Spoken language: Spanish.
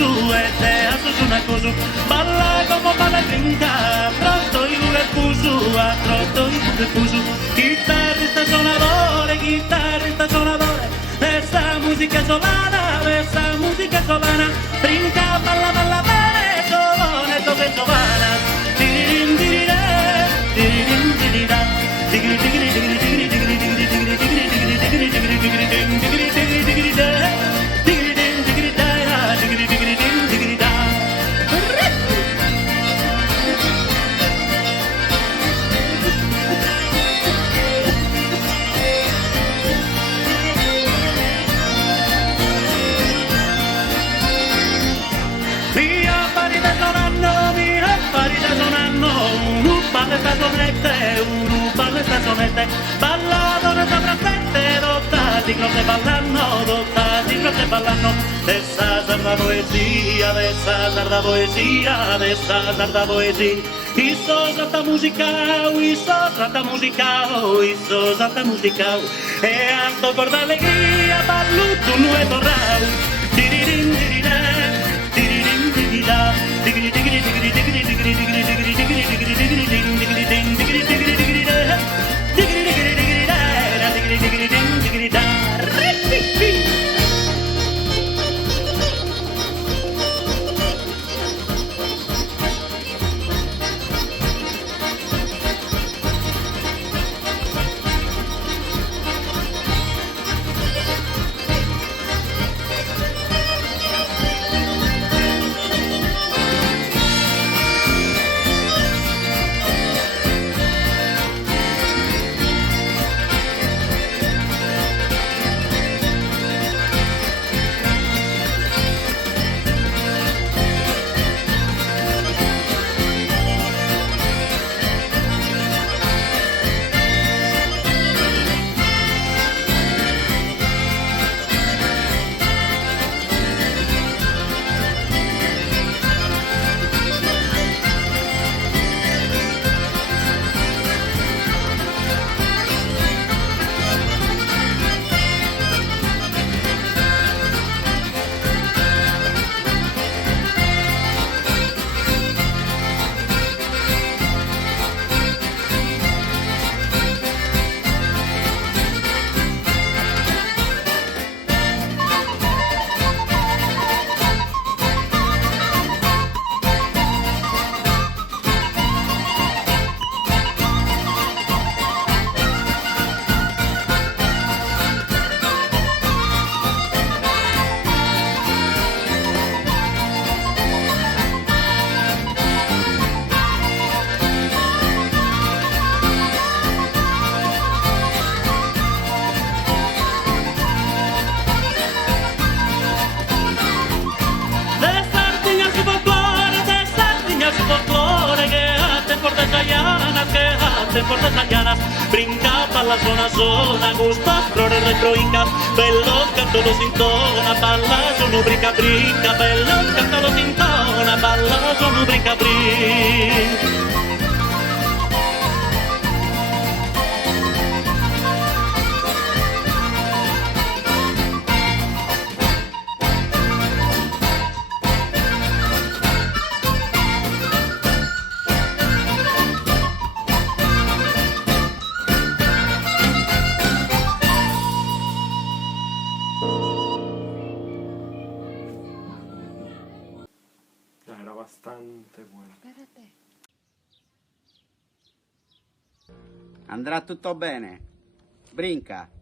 cusu, e te haces una cusu, balla como balla brinca, trotto y el cusu, a trotto y el cusu, guitarrista sonadore, esa música solana, brinca, balla, balla, balla, giovane, dove giovana, tiririn, tirire, tiririn, tirira, tigri, tigri, tigri, tigri, tigri, tigri, tigri, tigri, tigri, tigri, tigri, tigri, tigri, tigri, tigri, tigri, paletta sonette, balladone da trattette, dotta di grosse ballano, de esa sarda poesia, iso salta musicao, e alto por da alegría, balluto nuevo rau, tiririn, tirira, tiririn, tirira, tigri, tigri, tigri, tigri, tigri, tigri, tigri, tigri, tigri, tigri, tigri, tigri, tigri, por las llanas, brinca pa' la zona, gusta, flores retroica, bello canto lo sintona, palla sono brinca, bello canto lo sintona, palla sono brinca. Era bastante buono. Andrà tutto bene. Brinca.